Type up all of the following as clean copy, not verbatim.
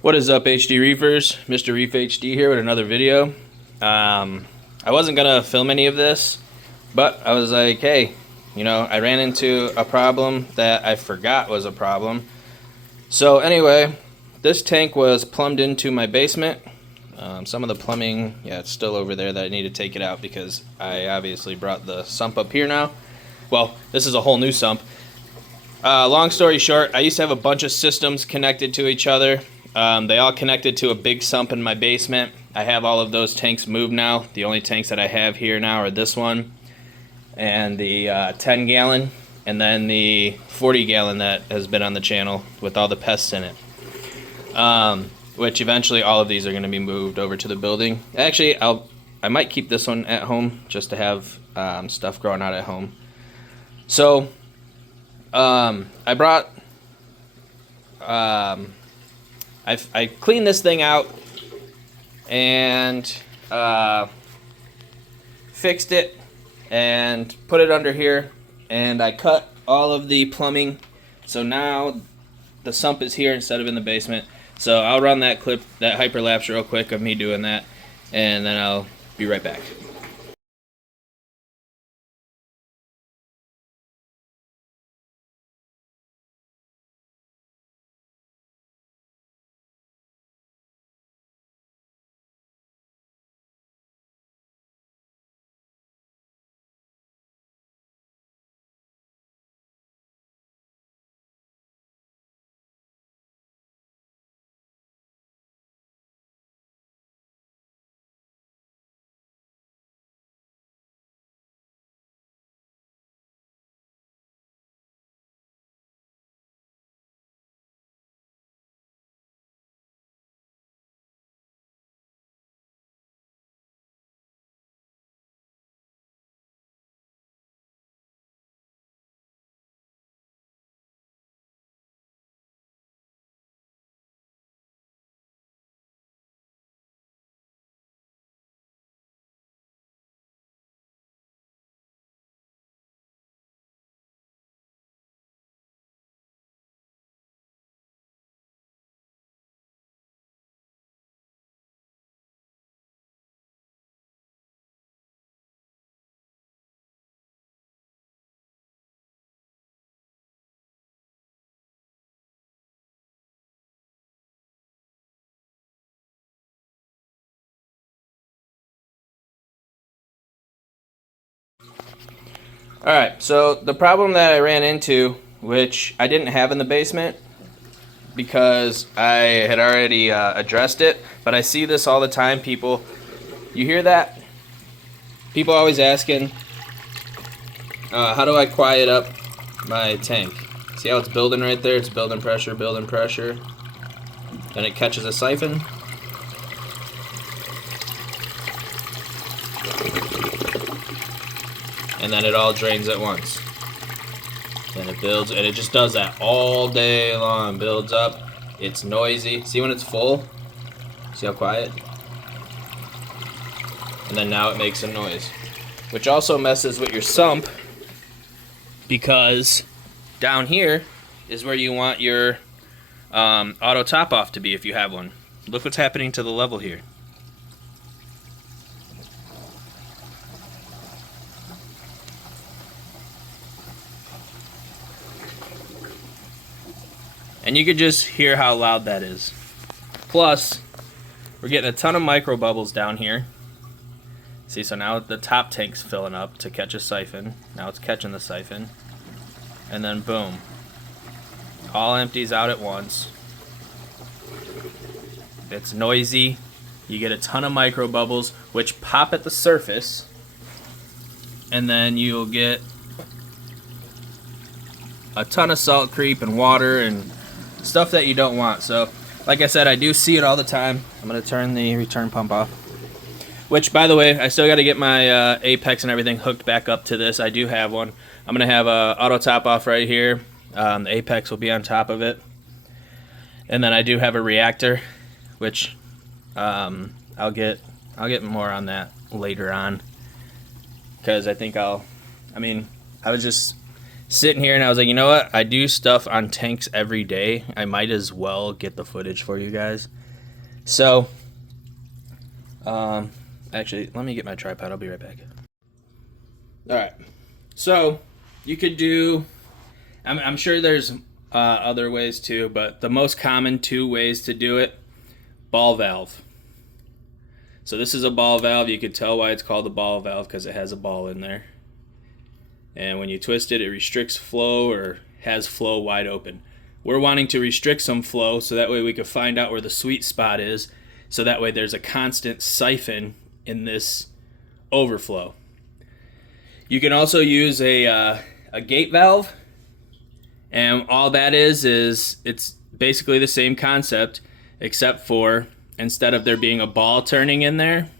What is up, HD Reefers? Mr. Reef HD here with another video. I wasn't gonna film any of this, but I was like, hey, I ran into a problem that I forgot was a problem. So anyway, this tank was plumbed into my basement. Some of the plumbing, yeah, it's still over there that I need to take it out because I obviously brought the sump up here now. Well, this is a whole new sump. Long story short, I used to have a bunch of systems connected to each other. They all connected to a big sump in my basement. I have all of those tanks moved now. The only tanks that I have here now are this one and the 10 gallon and then the 40 gallon that has been on the channel with all the pests in it. Which eventually all of these are going to be moved over to the building. Actually, I might keep this one at home just to have stuff growing out at home. So I brought I cleaned this thing out and fixed it and put it under here, and I cut all of the plumbing, so now the sump is here instead of in the basement. So I'll run that clip, that hyperlapse real quick of me doing that, and then I'll be right back. Alright, so the problem that I ran into, which I didn't have in the basement because I had already addressed it, but I see this all the time, people. You hear that? People always asking, how do I quiet up my tank? See how it's building right there? It's building pressure, building pressure. Then it catches a siphon. And then it all drains at once. Then it builds, and it just does that all day long. Builds up. It's noisy. See when it's full? See how quiet? And then now it makes a noise. Which also messes with your sump, because down here is where you want your auto top off to be if you have one. Look what's happening to the level here. And you can just hear how loud that is. Plus, we're getting a ton of micro bubbles down here. See, so now the top tank's filling up to catch a siphon. Now it's catching the siphon. And then boom. All empties out at once. It's noisy. You get a ton of micro bubbles, which pop at the surface. And then you'll get a ton of salt creep and water and stuff that you don't want. So, like I said, I do see it all the time. I'm going to turn the return pump off. Which, by the way, I still got to get my Apex and everything hooked back up to this. I do have one. I'm going to have a auto top off right here. The Apex will be on top of it. And then I do have a reactor, which I'll get more on that later on. Because I think I was just sitting here and I was like, you know what? I do stuff on tanks every day. I might as well get the footage for you guys. So, actually, let me get my tripod. I'll be right back. All right. So, you could do, I'm sure there's other ways too, but the most common 2 ways to do it, ball valve. So this is a ball valve. You could tell why it's called a ball valve because it has a ball in there. And when you twist it, it restricts flow or has flow wide open. We're wanting to restrict some flow so that way we can find out where the sweet spot is. So that way there's a constant siphon in this overflow. You can also use a gate valve. And all that is it's basically the same concept, except for instead of there being a ball turning in there,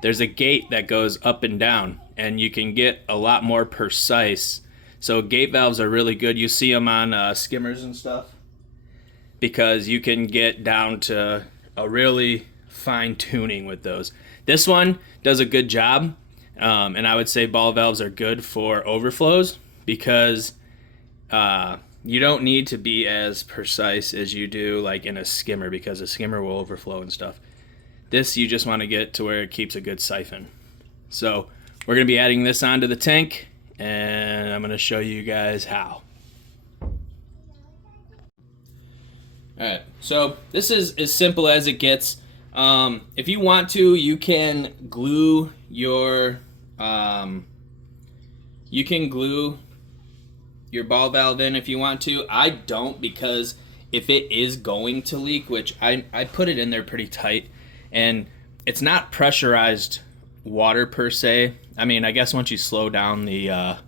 there's a gate that goes up and down, and you can get a lot more precise. So gate valves are really good. You see them on skimmers and stuff because you can get down to a really fine tuning with those. This one does a good job, and I would say ball valves are good for overflows because you don't need to be as precise as you do like in a skimmer because a skimmer will overflow and stuff. This you just want to get to where it keeps a good siphon. So we're going to be adding this onto the tank and I'm going to show you guys how. Alright, so this is as simple as it gets. If you want to, you can glue your ball valve in if you want to. I don't, because if it is going to leak, which I put it in there pretty tight, and it's not pressurized water per se. I mean, I guess once you slow down the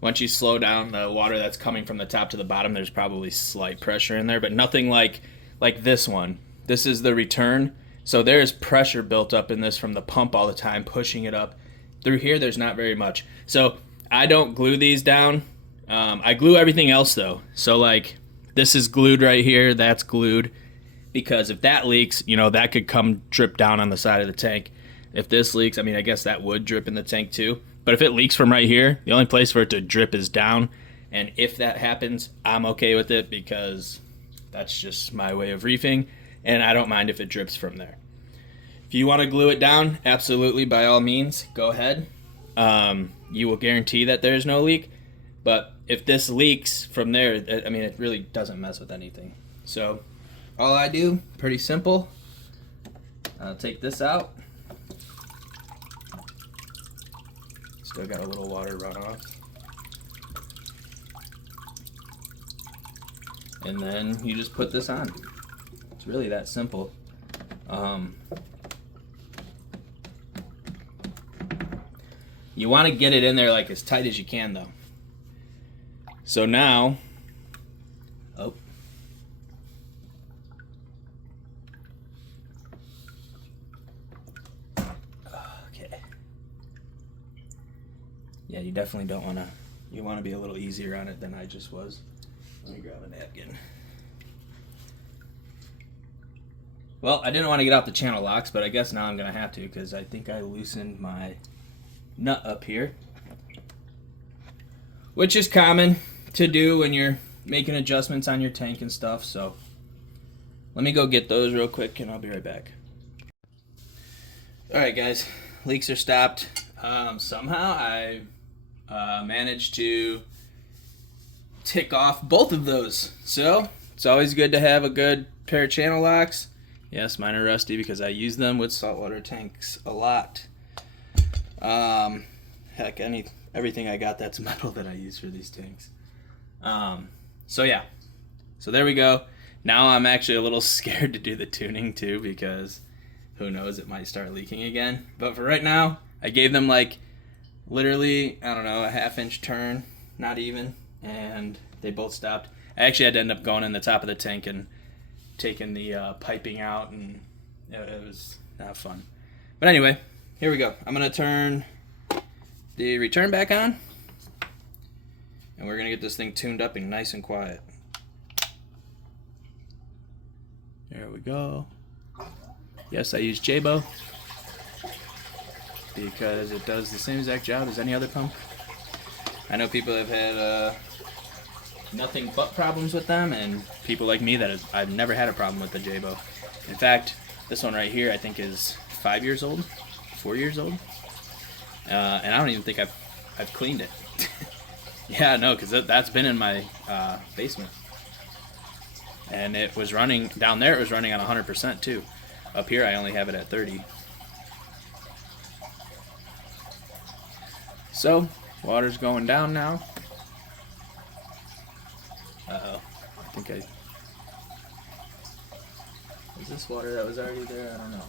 water that's coming from the top to the bottom, there's probably slight pressure in there, but nothing like this one. This is the return, so there's pressure built up in this from the pump all the time, pushing it up. Through here, there's not very much. So I don't glue these down. I glue everything else though. So like this is glued right here, that's glued, because if that leaks, you know, that could come drip down on the side of the tank. If this leaks, I mean, I guess that would drip in the tank too. But if it leaks from right here, the only place for it to drip is down. And if that happens, I'm okay with it because that's just my way of reefing. And I don't mind if it drips from there. If you want to glue it down, absolutely, by all means, go ahead. You will guarantee that there's no leak. But if this leaks from there, I mean, it really doesn't mess with anything. So all I do, pretty simple. I'll take this out. Still got a little water runoff. And then you just put this on. It's really that simple. You want to get it in there like as tight as you can though. So now, okay. Yeah, you definitely don't want to, you want to be a little easier on it than I just was. Let me grab a napkin. Well, I didn't want to get out the channel locks, but I guess now I'm going to have to because I think I loosened my nut up here, which is common to do when you're making adjustments on your tank and stuff. So let me go get those real quick and I'll be right back. All right, guys, leaks are stopped. Somehow I managed to tick off both of those. So it's always good to have a good pair of channel locks. Yes, mine are rusty because I use them with saltwater tanks a lot. Heck, everything I got that's metal that I use for these tanks. So yeah, so there we go. Now I'm actually a little scared to do the tuning too because who knows, it might start leaking again. But for right now, I gave them like literally, I don't know, a ½ inch turn, not even, and they both stopped. I actually had to end up going in the top of the tank and taking the piping out, and it was not fun. But anyway, here we go. I'm gonna turn the return back on, and we're gonna get this thing tuned up and nice and quiet. There we go. Yes, I use J-Bow because it does the same exact job as any other pump. I know people have had nothing but problems with them, and people like me that I've never had a problem with the Jabo. In fact, this one right here I think is 5 years old, 4 years old, and I don't even think I've cleaned it. Yeah, no, because that's been in my basement, and it was running down there. It was running on 100% too. Up here, I only have it at 30. So water's going down now. Uh-oh. I think is this water that was already there? I don't know.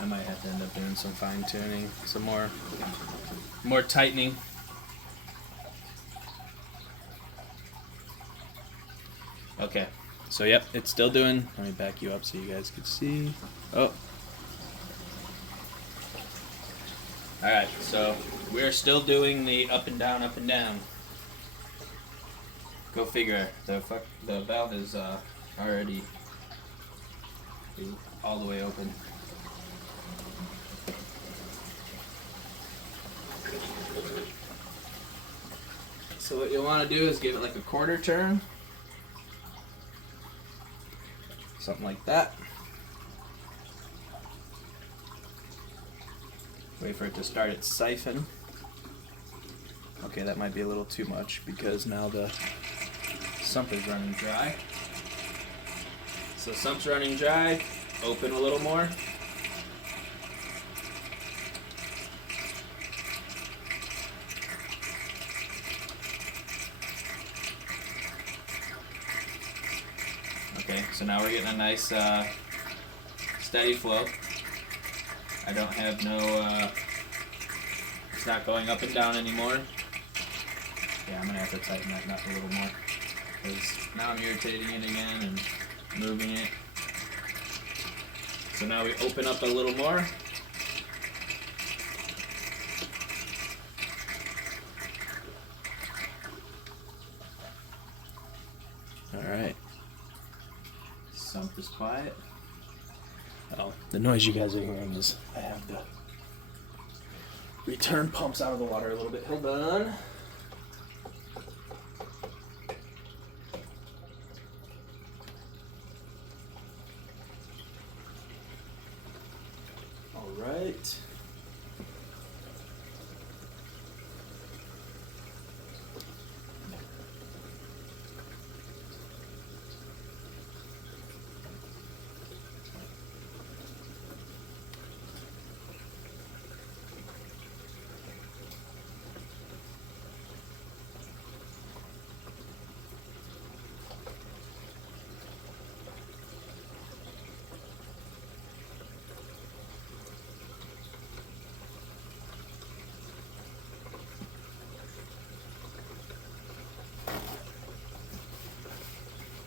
I might have to end up doing some fine tuning, some more tightening. Okay. So yep, it's still doing. Let me back you up so you guys can see. Oh. Alright, so we're still doing the up and down, up and down. Go figure. The valve is already all the way open. So what you'll want to do is give it like a quarter turn. Something like that. Wait for it to start its siphon. Okay, that might be a little too much because now the sump is running dry. So sump's running dry, open a little more. Okay, so now we're getting a nice steady flow. I don't have no, it's not going up and down anymore. Yeah, I'm going to have to tighten that nut a little more, because now I'm irritating it again and moving it. So now we open up a little more. Alright. Sump is quiet. Oh, the noise you guys are hearing is I have the return pumps out of the water a little bit. Hold on. All right.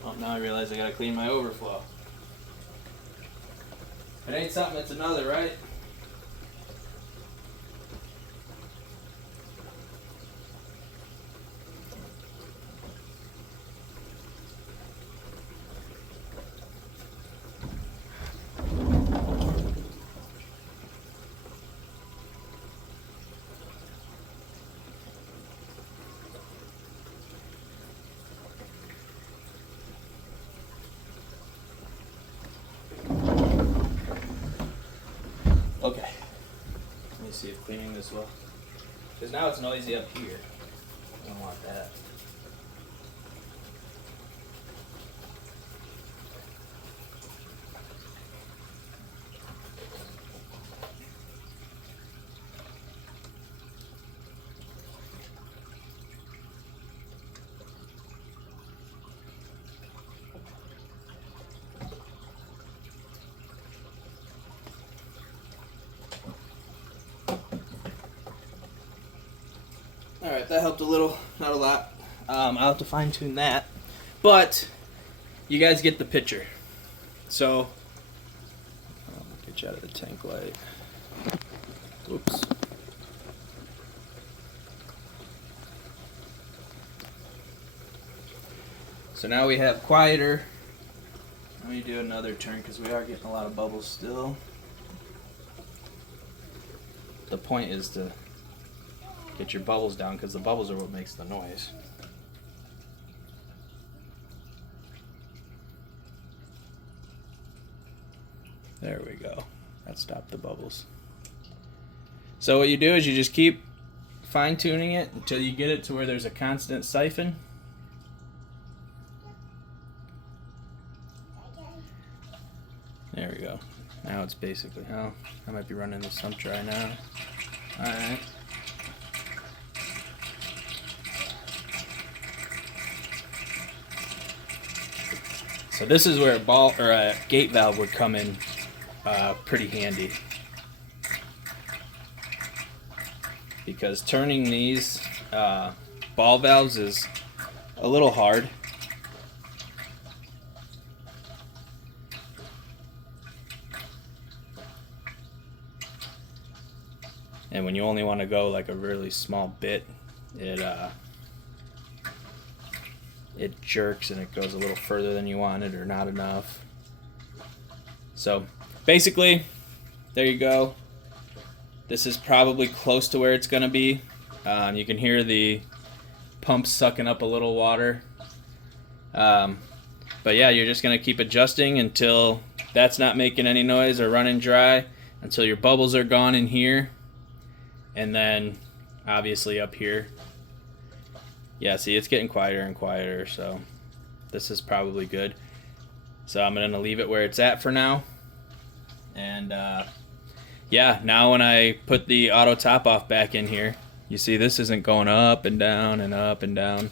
Oh, now I realize I gotta clean my overflow. If it ain't something, it's another, right? Okay, let me see if cleaning this will, because now it's noisy up here. I don't want that. Alright, that helped a little, not a lot. I'll have to fine tune that. But, you guys get the picture. So, I'll get you out of the tank light. Oops. So now we have quieter. Let me do another turn because we are getting a lot of bubbles still. the point is to get your bubbles down, because the bubbles are what makes the noise. There we go. That stopped the bubbles. So what you do is you just keep fine-tuning it until you get it to where there's a constant siphon. There we go. Now it's basically, oh, I might be running the sump dry now. Alright. So this is where a gate valve would come in pretty handy, because turning these ball valves is a little hard. And when you only want to go like a really small bit, it jerks and it goes a little further than you wanted, or not enough. So basically, there you go. This is probably close to where it's going to be. You can hear the pump sucking up a little water. But yeah, you're just going to keep adjusting until that's not making any noise or running dry, until your bubbles are gone in here. And then obviously up here. Yeah, see, it's getting quieter and quieter, so this is probably good. So I'm going to leave it where it's at for now. And yeah, now when I put the auto top off back in here, you see this isn't going up and down and up and down.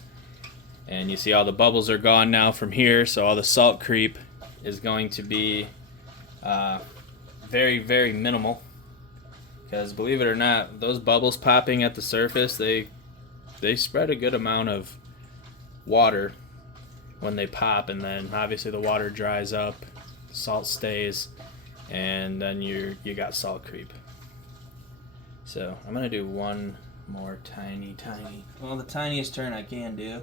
And you see all the bubbles are gone now from here, so all the salt creep is going to be very, very minimal. Because believe it or not, those bubbles popping at the surface, they spread a good amount of water when they pop, and then obviously the water dries up, salt stays, and then you got salt creep. So I'm gonna do one more tiny, well, the tiniest turn I can do.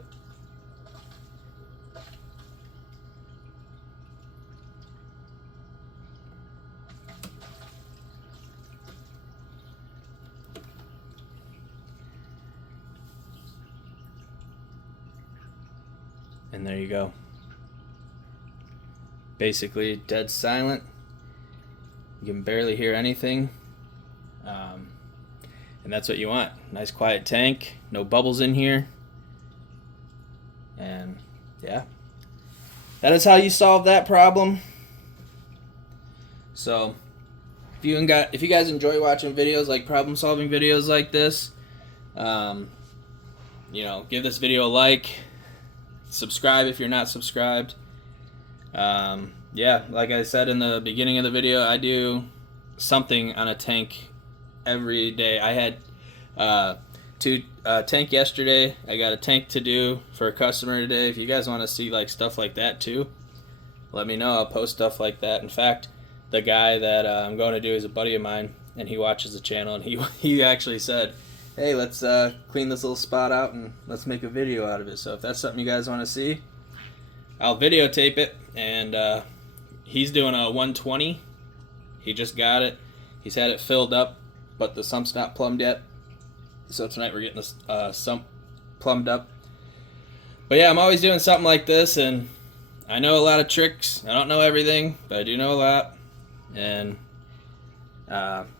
And there you go. Basically dead silent. You can barely hear anything. And that's what you want. Nice quiet tank. No bubbles in here. And yeah. That is how you solve that problem. So if you guys enjoy watching videos, like problem solving videos like this, you know, give this video a like. Subscribe if you're not subscribed. Yeah, like I said in the beginning of the video, I do something on a tank every day. I had tank yesterday. I got a tank to do for a customer today. If you guys want to see like stuff like that too, let me know. I'll post stuff like that. In fact, the guy that I'm going to do is a buddy of mine, and he watches the channel, and he actually said, hey, let's clean this little spot out and let's make a video out of it. So if that's something you guys want to see, I'll videotape it. And he's doing a 120. He just got it. He's had it filled up, but the sump's not plumbed yet. So tonight we're getting the sump plumbed up. But yeah, I'm always doing something like this, and I know a lot of tricks. I don't know everything, but I do know a lot. And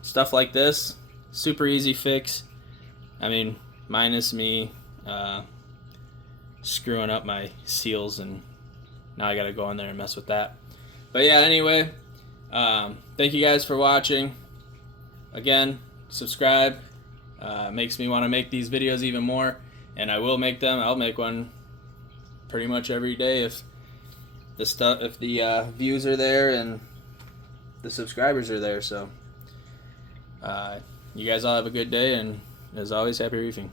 stuff like this, super easy fix. I mean, minus me screwing up my seals, and now I gotta go in there and mess with that. But yeah, anyway, thank you guys for watching. Again, subscribe. Makes me want to make these videos even more, and I will make them. I'll make one pretty much every day if the views are there and the subscribers are there. So you guys all have a good day, and as always, happy reefing.